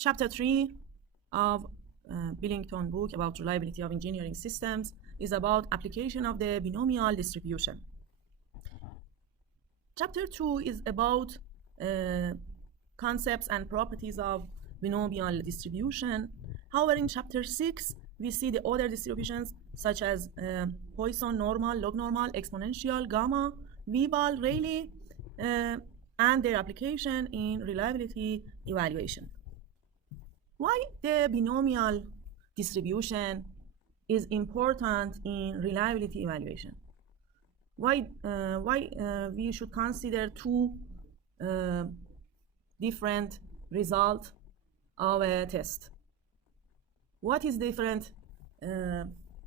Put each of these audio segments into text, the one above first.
Chapter 3 of Billinton book about reliability of engineering systems is about application of the binomial distribution. Chapter 2 is about concepts and properties of binomial distribution. However, in chapter 6, we see the other distributions such as Poisson, normal, log normal, exponential, gamma, V-ball, Rayleigh, and their application in reliability evaluation. Why the binomial distribution is important in reliability evaluation? Why we should consider two different results of a test? What is different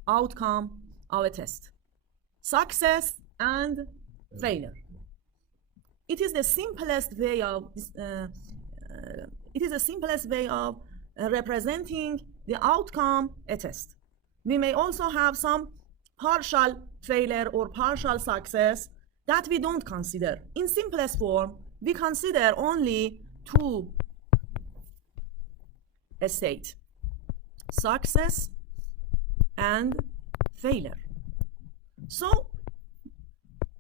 outcome of a test? Success and failure. It is the simplest way of representing the outcome a test. We may also have some partial failure or partial success that we don't consider. In simplest form, we consider only two states: success and failure. So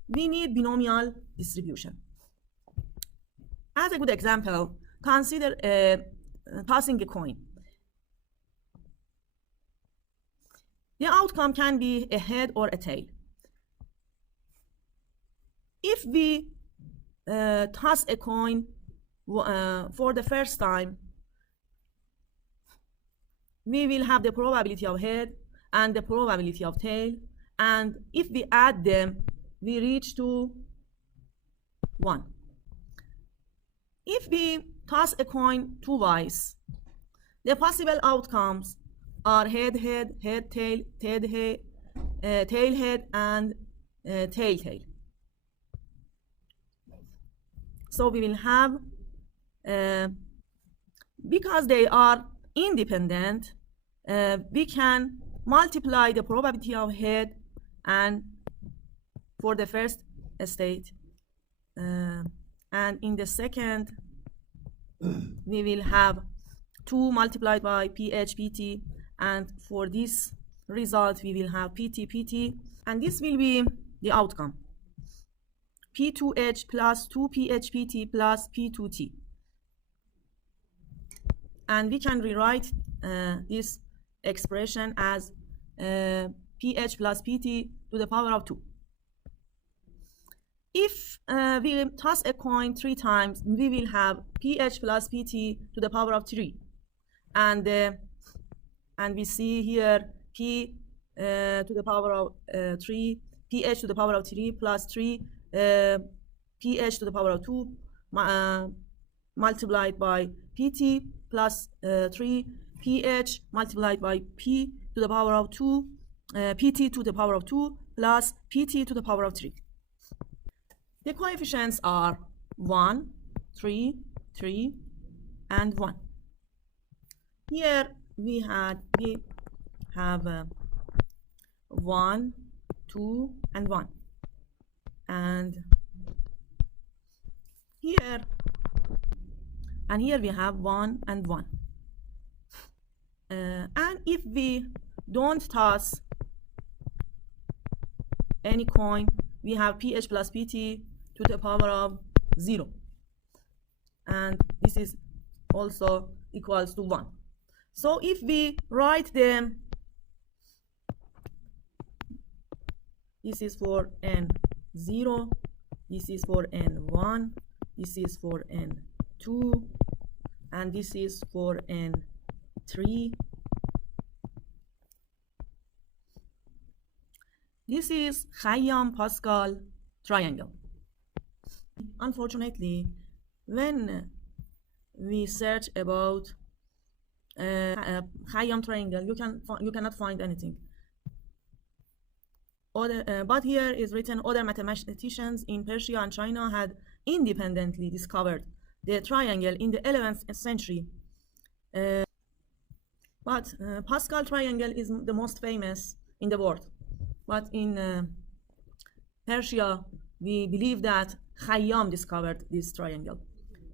we need binomial distribution. As a good example, consider tossing a coin. The outcome can be a head or a tail. If we toss a coin for the first time, we will have the probability of head and the probability of tail, and if we add them, we reach to 1. If we toss a coin twice, the possible outcomes are head, head, head, tail, head, head, tail, head, and tail, tail. So we will have, because they are independent, we can multiply the probability of head and for the first state, and in the second we will have 2 multiplied by pH pt, and for this result we will have pt pt, and this will be the outcome: p2h plus 2pH pt plus p2t. And we can rewrite this expression as pH plus pt to the power of 2. If we toss a coin 3 times, we will have pH plus pt to the power of 3. And we see here p to the power of 3, pH to the power of 3 plus 3, pH to the power of 2 multiplied by pt plus 3, pH multiplied by p to the power of 2, pt to the power of 2 plus pt to the power of 3. The coefficients are 1, 3, 3, and 1. Here we have 1, 2, and 1. And here we have 1 and 1. And if we don't toss any coin, we have pH plus pt to the power of 0. And this is also equals to 1. So if we write them, this is for n0, this is for n1, this is for n2, and this is for n3. This is Khayyam-Pascal triangle. Unfortunately, when we search about Khayyam triangle, you cannot find anything. But here is written: other mathematicians in Persia and China had independently discovered the triangle in the 11th century. But Pascal triangle is the most famous in the world. But in Persia, we believe that Khayyam discovered this triangle.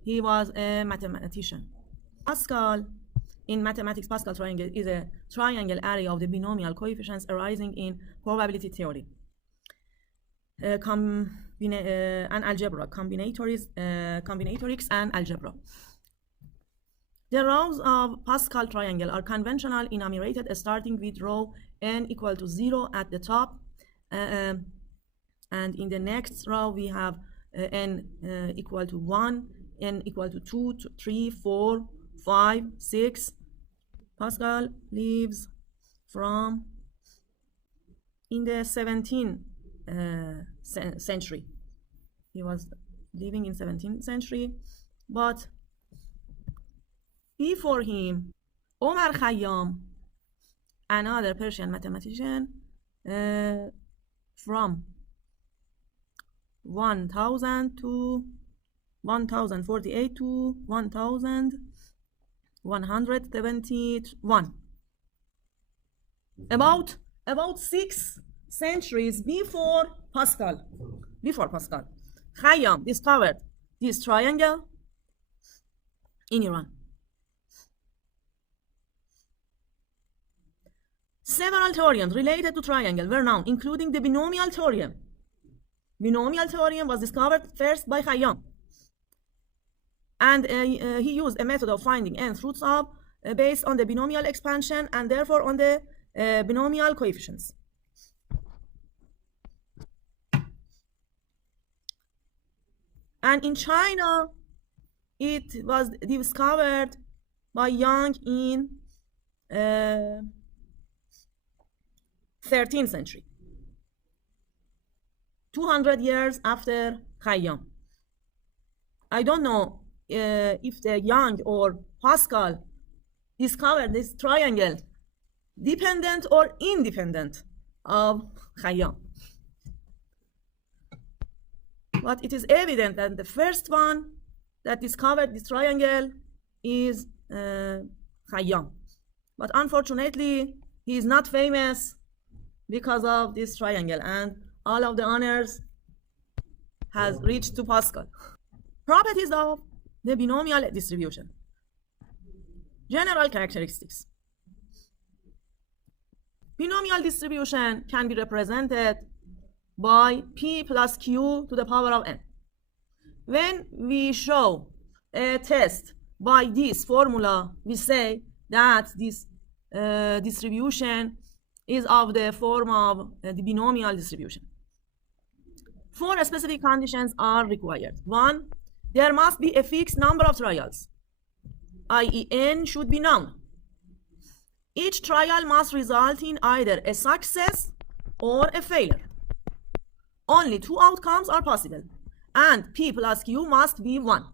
He was a mathematician. Pascal, in mathematics, Pascal triangle is a triangle area of the binomial coefficients arising in probability theory and algebra, combinatorics and algebra. The rows of Pascal triangle are conventional enumerated starting with row n equal to 0 at the top, and in the next row we have n equal to 1, n equal to 2, 3, 4, 5, 6. Pascal lives from in the 17th century. He was living in 17th century, but before him, Omar Khayyam, another Persian mathematician, from 1000 to 1048 to 1171. About 6 centuries before Pascal, Khayyam discovered this triangle in Iran. Several theorems related to triangle were known, including the binomial theorem. Binomial theorem was discovered first by Khayyam, and he used a method of finding nth roots of based on the binomial expansion and therefore on the binomial coefficients. And in China, it was discovered by Yang in 13th century, 200 years after Khayyam. I don't know if the Yang or Pascal discovered this triangle dependent or independent of Khayyam. But it is evident that the first one that discovered this triangle is Khayyam. But unfortunately, he is not famous because of this triangle, and all of the honors has reached to Pascal. Properties of the binomial distribution. General characteristics. Binomial distribution can be represented by p plus q to the power of n. When we show a test by this formula, we say that this distribution is of the form of the binomial distribution. 4 specific conditions are required. 1, there must be a fixed number of trials, i.e. n should be known. Each trial must result in either a success or a failure. Only 2 outcomes are possible, and p plus q must be 1.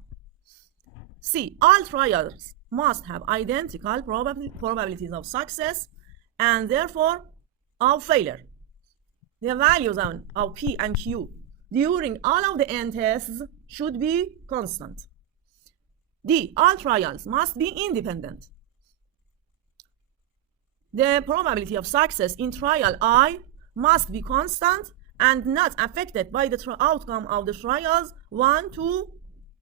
C, all trials must have identical probabilities of success and therefore of failure. The values of p and q during all of the n tests should be constant. D, all trials must be independent. The probability of success in trial I must be constant and not affected by the outcome of the trials 1 to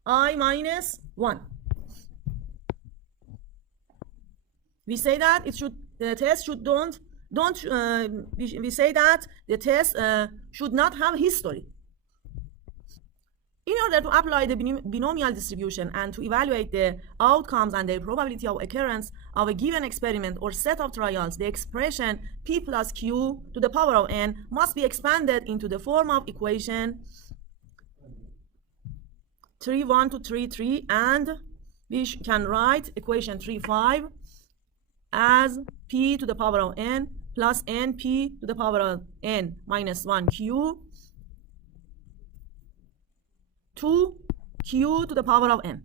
I minus 1. We say that the test should we say that the test should not have history. In order to apply the binomial distribution and to evaluate the outcomes and the probability of occurrence of a given experiment or set of trials, the expression p plus q to the power of n must be expanded into the form of equation 3.1 to 3.3, and we can write equation 3.5 as p to the power of n plus np to the power of n minus 1 q to q to the power of n.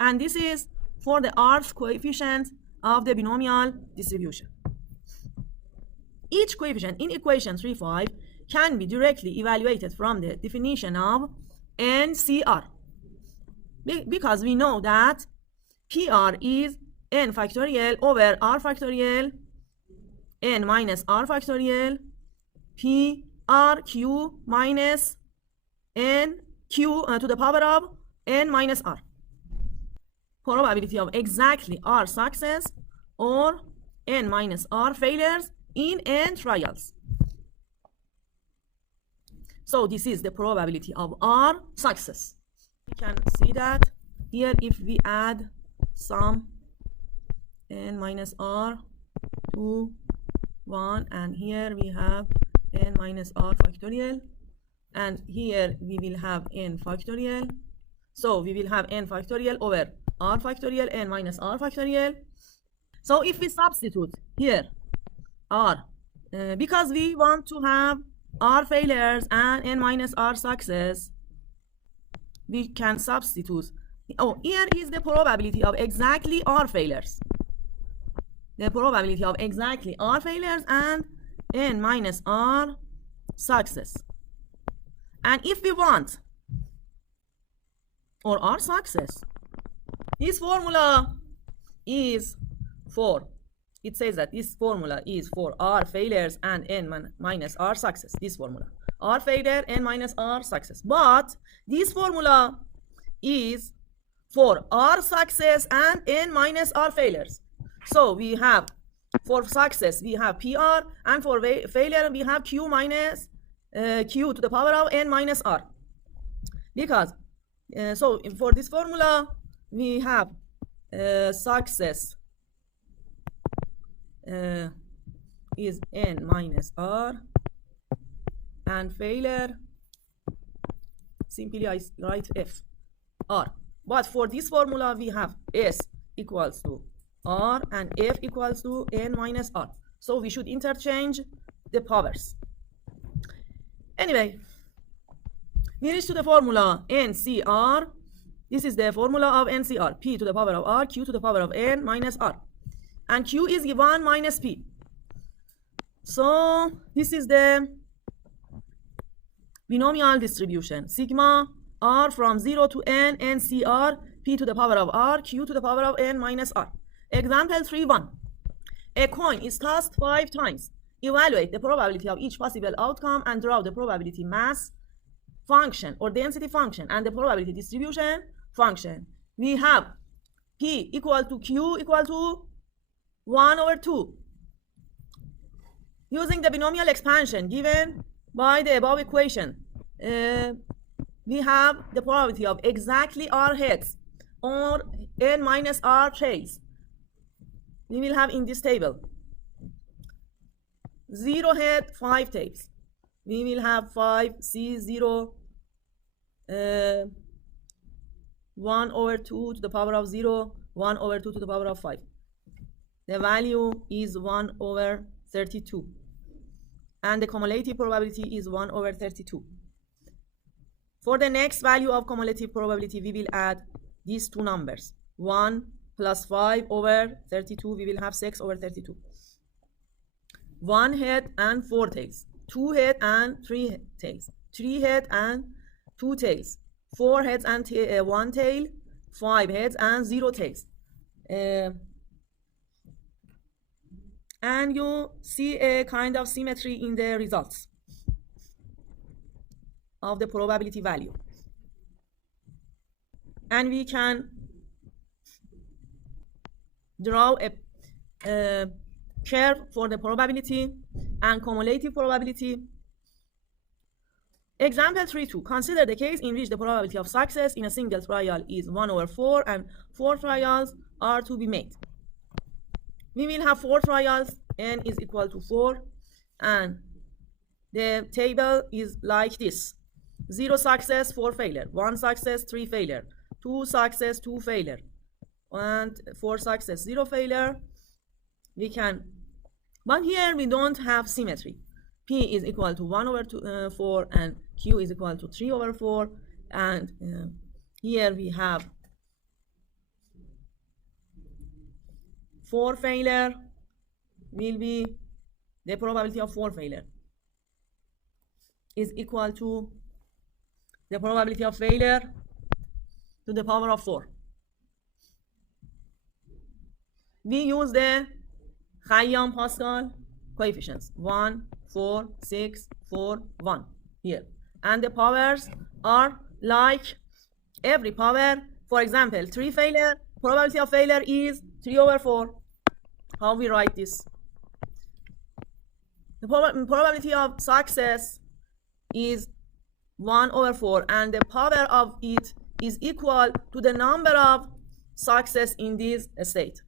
And this is for the rth coefficient of the binomial distribution. Each coefficient in equation 3.5 can be directly evaluated from the definition of NCR, because we know that PR is n factorial over r factorial n minus r factorial p r q minus n q to the power of n minus r. probability of exactly R success or n minus R failures in n trials. So this is the probability of R success. We can see that here if we add some n minus R to 1, and here we have n minus R factorial, and here we will have n factorial. So we will have n factorial over R factorial, n minus R factorial. So if we substitute here R, because we want to have R failures and n minus R success, we can substitute. Oh, here is the probability of exactly R failures. The probability of exactly R failures and n minus R success. And if we want, or R success, this formula is for, it says that this formula is for R failures and n minus R success. This formula, R failure, n minus R success. But this formula is for R success and n minus R failures. So we have, for success we have PR, and for failure we have Q minus Q to the power of n minus R. Because so for this formula we have success is n minus R, and failure simply I write F R. But for this formula we have S equals to R and F equals to n minus R. So we should interchange the powers. Anyway, we reach to the formula NCR. This is the formula of NCR. P to the power of R, Q to the power of n minus R. And Q is 1 minus P. So this is the binomial distribution. Sigma R from 0 to n, NCR, P to the power of R, Q to the power of n minus R. Example 3.1. A coin is tossed 5 times. Evaluate the probability of each possible outcome and draw the probability mass function or density function and the probability distribution function. We have P equal to Q equal to 1 over 2. Using the binomial expansion given by the above equation, we have the probability of exactly R heads or n minus R tails. We will have in this table 0 head, 5 tails. We will have 5 C0 1 over 2 to the power of 0, 1 over 2 to the power of 5. The value is 1 over 32. And the cumulative probability is 1 over 32. For the next value of cumulative probability, we will add these two numbers. 1 plus 5 over 32, we will have 6 over 32. 1 head and 4 tails. 2 head and 3 tails. 3 head and 2 tails. 4 heads and 1 tail. 5 heads and 0 tails. And you see a kind of symmetry in the results of the probability value. And we can draw a curve for the probability and cumulative probability. Example 3.2. Consider the case in which the probability of success in a single trial is 1 over 4 and 4 trials are to be made. We will have 4 trials, n is equal to 4, and the table is like this. 0 success, 4 failure, 1 success, 3 failure, 2 success, 2 failure, and 4 success, 0 failure. We can, but here we don't have symmetry. P is equal to 1 over 4 and Q is equal to 3 over 4, and here we have 4 failure will be the probability of 4 failure is equal to the probability of failure to the power of 4. We use the Khayyam-Pascal coefficients 1, 4, 6, 4, 1 here, and the powers are like every power. For example, 3 failure probability of failure is 3/4. How we write this? The probability of success is 1/4, and the power of it is equal to the number of success in this state,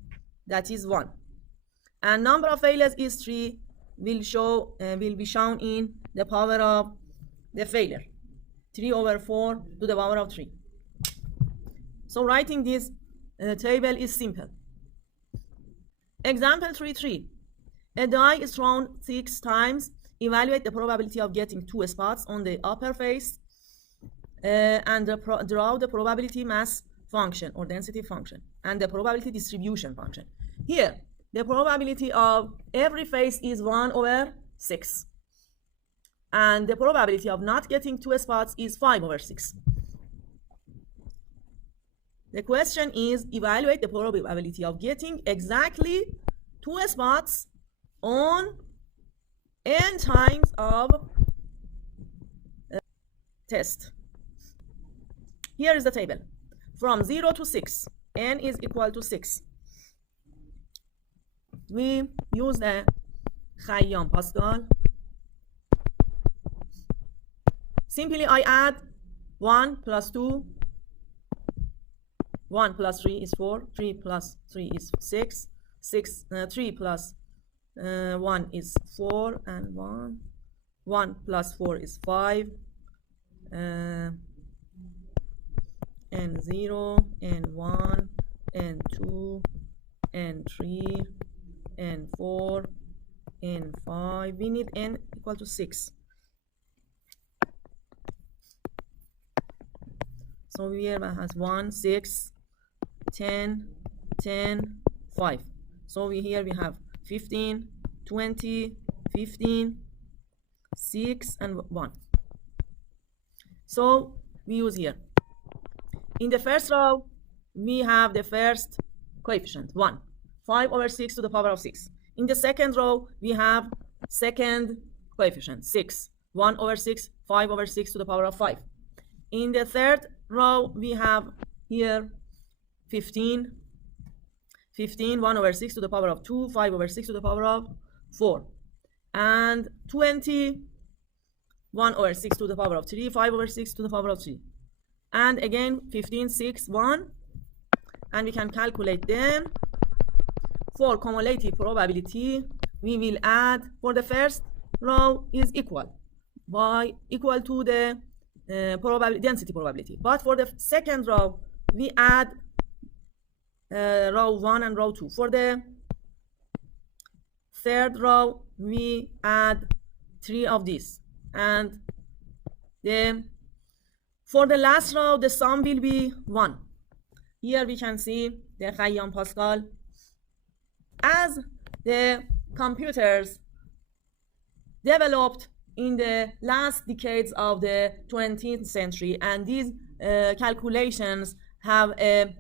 that is 1. And number of failures is 3, will be shown in the power of the failure, 3/4 to the power of 3. So writing this table is simple. Example 3.3. A die is thrown 6 times. Evaluate the probability of getting 2 spots on the upper face and draw the probability mass function or density function and the probability distribution function. Here, the probability of every face is 1/6. And the probability of not getting 2 spots is 5/6. The question is, evaluate the probability of getting exactly 2 spots on n times of test. Here is the table. From 0 to 6, n is equal to 6. We use the Pascal. Simply I add 1 plus 2, 1 plus 3 is 4, 3 plus 3 is 6, 3 plus 1 is 4, and 1 plus 4 is 5, and 0, and 1, and 2, and 3, and 4, and 5. We need n equal to 6. So here we have 1, 6, 10, 10, 5. So here we have 15, 20, 15, 6, and 1. So we use here. In the first row, we have the first coefficient, 1, 5/6 to the power of 6. In the second row, we have second coefficient, 6, 1/6, 5/6 to the power of 5. In the third row, we have here 15, 1/6 to the power of 2, 5/6 to the power of 4, and 20, 1/6 to the power of 3, 5/6 to the power of 3, and again 15, 6, 1, and we can calculate them. For cumulative probability, we will add, for the first row is equal to the density probability, but for the second row, we add row 1 and row 2. For the third row, we add 3 of these, and then for the last row, the sum will be 1. Here we can see the Pascal. As the computers developed in the last decades of the 20th century, and these calculations have a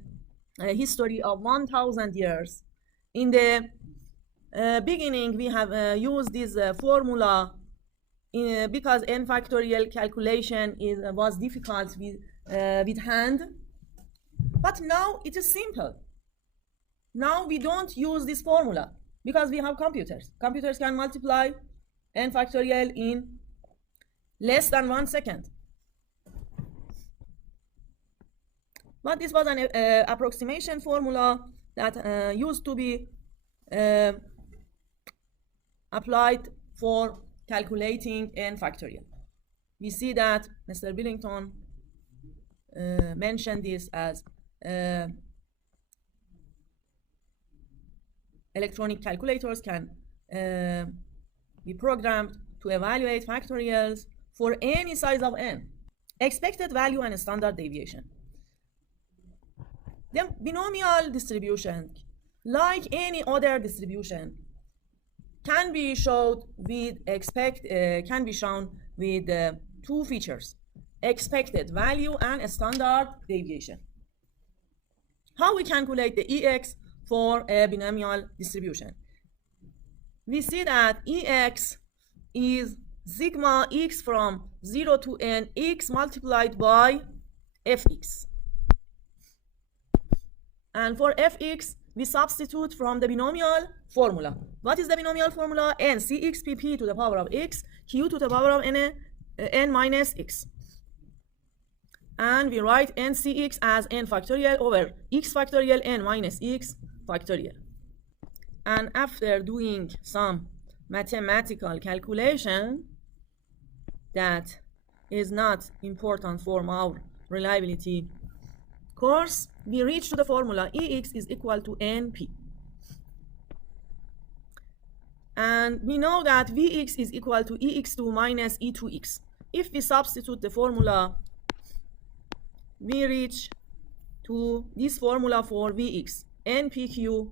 history of 1,000 years. In the beginning, we have used this formula because n factorial calculation was difficult with hand, but now it is simple. Now we don't use this formula because we have computers. Computers can multiply n factorial in less than 1 second. But this was an approximation formula that used to be applied for calculating n factorial. We see that Mr. Billinton mentioned this as electronic calculators can be programmed to evaluate factorials for any size of n. Expected value and standard deviation. The binomial distribution, like any other distribution, can be shown with two features: expected value and standard deviation. How we calculate the EX for a binomial distribution? We see that EX is sigma x from 0 to n x multiplied by fx. And for fx, we substitute from the binomial formula. What is the binomial formula? N cxpp to the power of x, q to the power of n minus x. And we write n cx as n factorial over x factorial n minus x factorial. And after doing some mathematical calculation that is not important for our reliability course, we reach to the formula Ex is equal to Np. And we know that Vx is equal to Ex2 minus E2x. If we substitute the formula, we reach to this formula for Vx, Npq,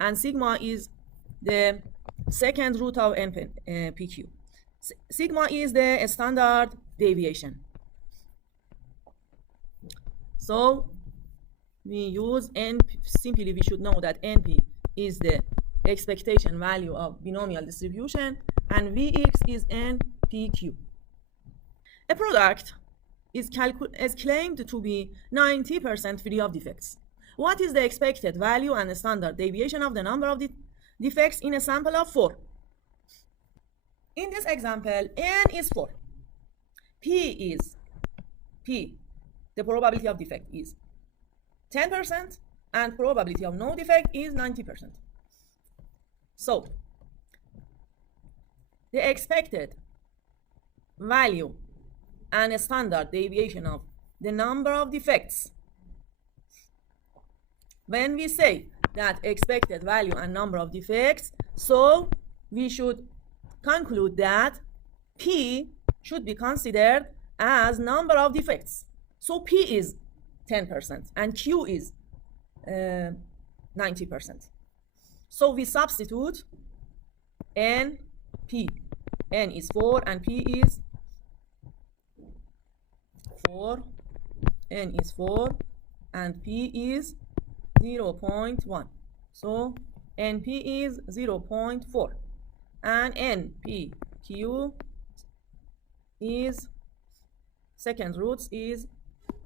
and sigma is the second root of Npq. Sigma is the standard deviation. So we use Np, simply we should know that Np is the expectation value of binomial distribution and Vx is Npq. A product is claimed to be 90% free of defects. What is the expected value and standard deviation of the number of defects in a sample of 4? In this example, N is 4. P, the probability of defect is 10% and probability of no defect is 90%. So, the expected value and a standard deviation of the number of defects. When we say that expected value and number of defects, so we should conclude that P should be considered as number of defects. So P is 10% and Q is 90%. So we substitute N, P. N is 4 and P is 4. N is 4 and P is 0.1. So NP is 0.4 and NPQ is second roots is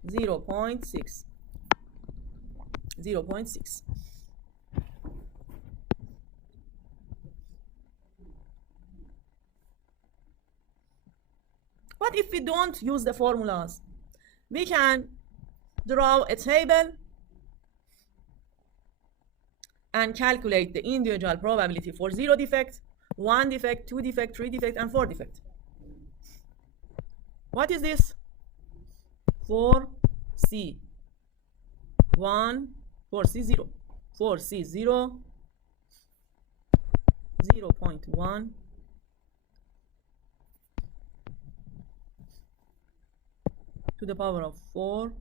0.6. 0.6. What if we don't use the formulas? We can draw a table and calculate the individual probability for 0 defect, 1 defect, 2 defect, 3 defect, and 4 defect. What is this? 4C1, 4C0, 4C0, 0.1, to the power of 4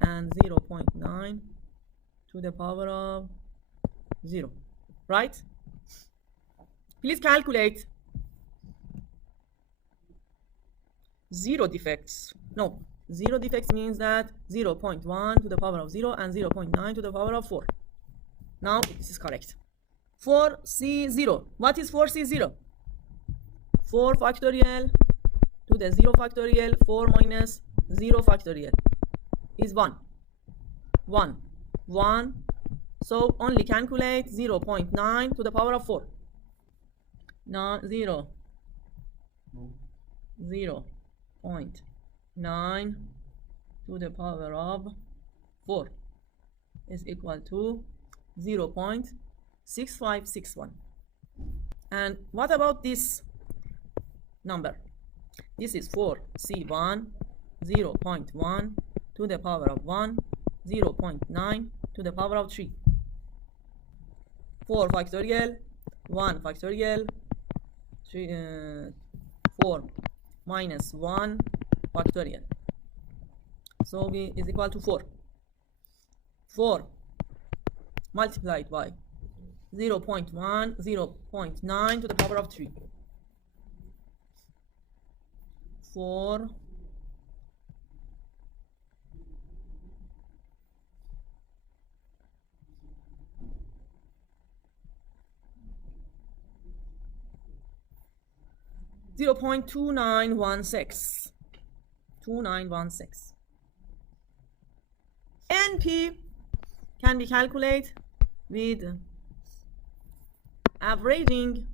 and 0.9 to the power of 0, right? Please calculate 0 defects. No, 0 defects means that 0.1 to the power of 0 and 0.9 to the power of 4. Now this is correct. 4C0. What is 4C0? 4 factorial to the 0 factorial, 4 minus 0 factorial is 1. 1. 1. So only calculate 0.9 to the power of 4. Now 0.9 to the power of 4 is equal to 0.6561. And what about this number? This is 4C1, 0.1 to the power of 1, 0.9 to the power of 3. 4 factorial, 1 factorial, 4 minus 1 factorial. So V is equal to 4. 4 multiplied by 0.1, 0.9 to the power of 3. 4 0.2916. 2916. NP can be calculated with averaging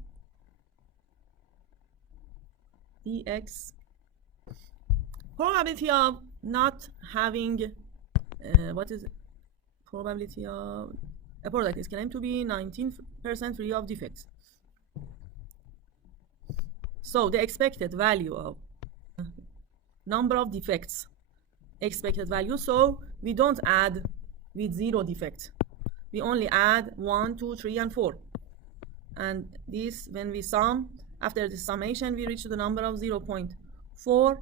dx probability of not having what is probability of a product is claimed to be 19% free of defects. So the expected value of number of defects, expected value, so we don't add with 0 defects. We only add 1, 2, 3, and 4. And this, when we sum, after the summation, we reach to the number of 0.4.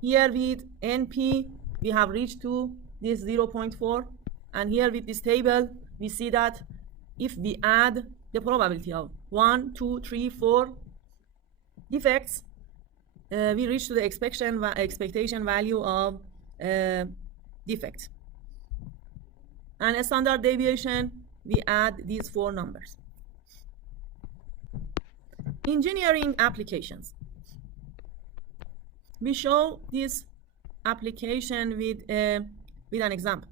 Here with NP, we have reached to this 0.4. And here with this table, we see that if we add the probability of 1, 2, 3, 4 defects, we reach to the expectation value of defect. And a standard deviation, we add these 4 numbers. Engineering applications. We show this application with an example.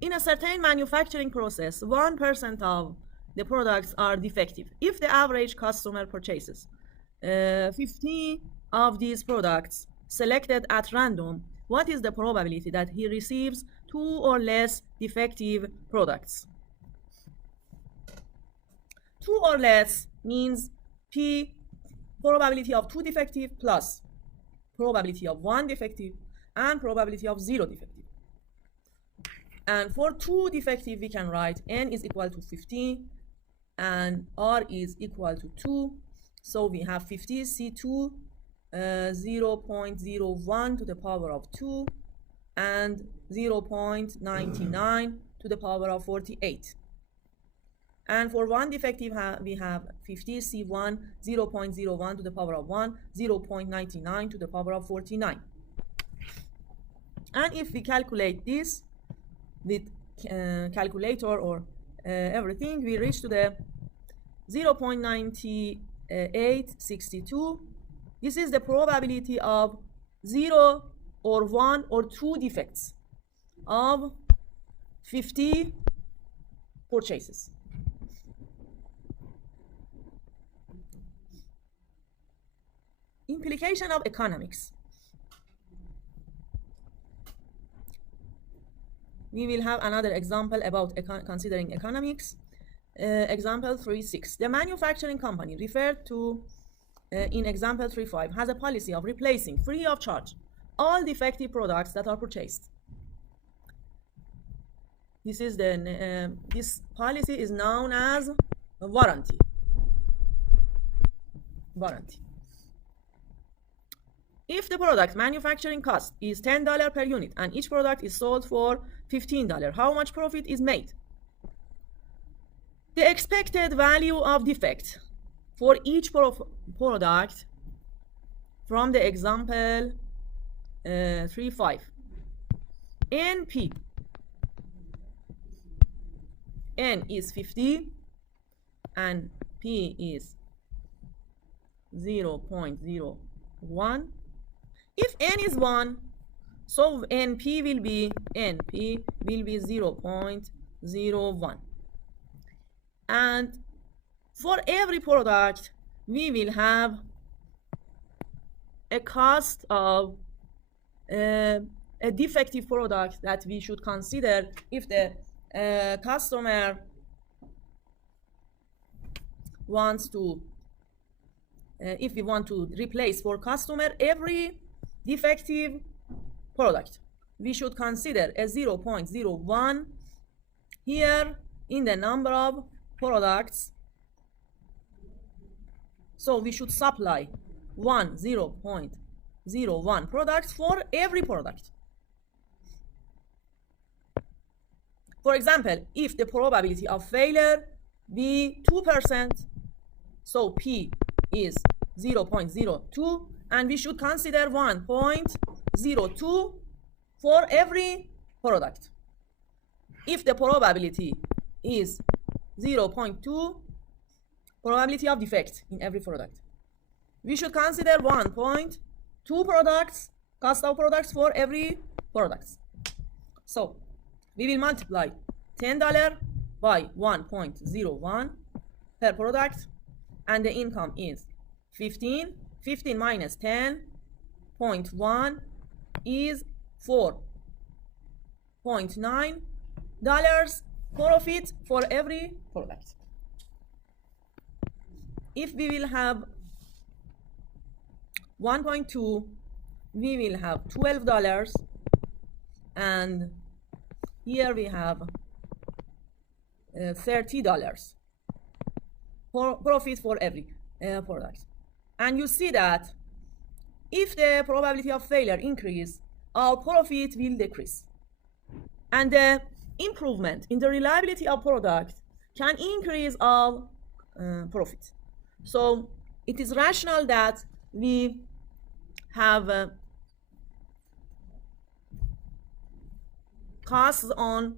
In a certain manufacturing process, 1% of the products are defective. If the average customer purchases 50 of these products selected at random, what is the probability that he receives 2 or less defective products? 2 or less means P, probability of 2 defective plus probability of 1 defective and probability of 0 defective. And for 2 defective, we can write N is equal to 50 and R is equal to 2. So we have 50 C2 0.01 to the power of 2 and 0.99 to the power of 48. And for 1 defective, we have 50 C1 0.01 to the power of 1, 0.99 to the power of 49. And if we calculate this with calculator or everything, we reach to the 0.9862. This is the probability of 0 or 1 or 2 defects of 50 purchases. Implication of economics. We will have another example about considering economics. Example 3.6. The manufacturing company referred to in example 3.5 has a policy of replacing free of charge all defective products that are purchased. This is this policy is known as a warranty. If the product manufacturing cost is $10 per unit and each product is sold for $15, how much profit is made? The expected value of defect for each product from the example 3.5. NP. N is 50 and P is 0.01. If N is 1, so NP will be 0.01. And for every product, we will have a cost of a defective product that we should consider if the customer wants to, if we want to replace for customer every defective product. We should consider a 0.01 here in the number of products. So we should supply 0.01 products for every product. For example, if the probability of failure be 2%, so P is 0.02, and we should consider 1.02 for every product. If the probability is 0.2, probability of defect in every product, we should consider 1.2 products, cost of products for every product. So we will multiply $10 by 1.01 per product, and the income is 15. 15 minus 10.1 is $4.9 profit for every product. If we will have 1.2, we will have $12, and here we have $30 for profit for every product. And you see that if the probability of failure increase, our profit will decrease. And the improvement in the reliability of product can increase our profit. So it is rational that we have costs on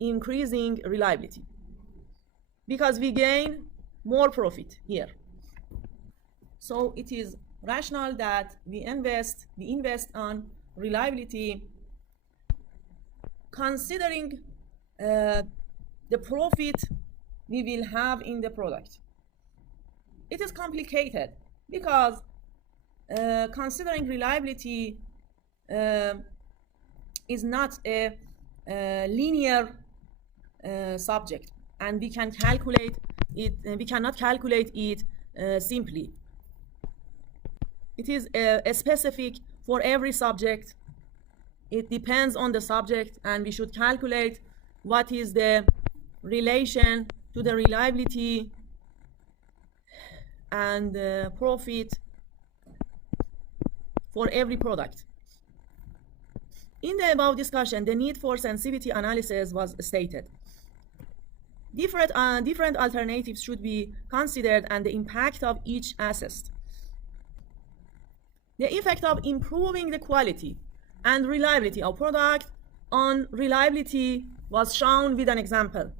increasing reliability because we gain more profit here. So it is rational that we invest on reliability, considering the profit we will have in the product. It is complicated because considering reliability is not a linear subject, and we can calculate it. We cannot calculate it simply. It is specific for every subject. It depends on the subject, and we should calculate what is the relation to the reliability and profit for every product. In the above discussion, the need for sensitivity analysis was stated. Different alternatives should be considered and the impact of each assessed. The effect of improving the quality and reliability of product on reliability was shown with an example.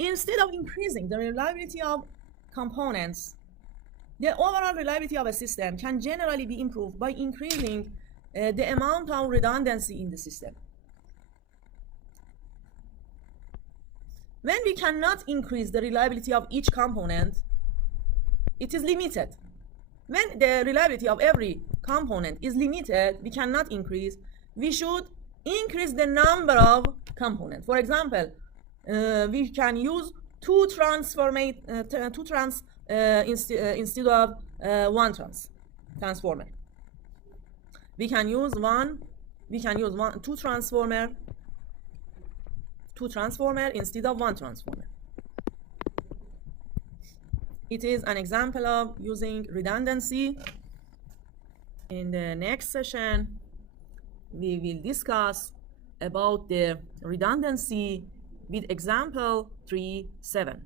Instead of increasing the reliability of components, the overall reliability of a system can generally be improved by increasing the amount of redundancy in the system. When we cannot increase the reliability of each component, it is limited. When the reliability of every component is limited, we cannot increase. We should increase the number of components. For example, we can use two trans instead of one transformer. We can use two transformer instead of one transformer. It is an example of using redundancy. In the next session, we will discuss about the redundancy with example 3.7.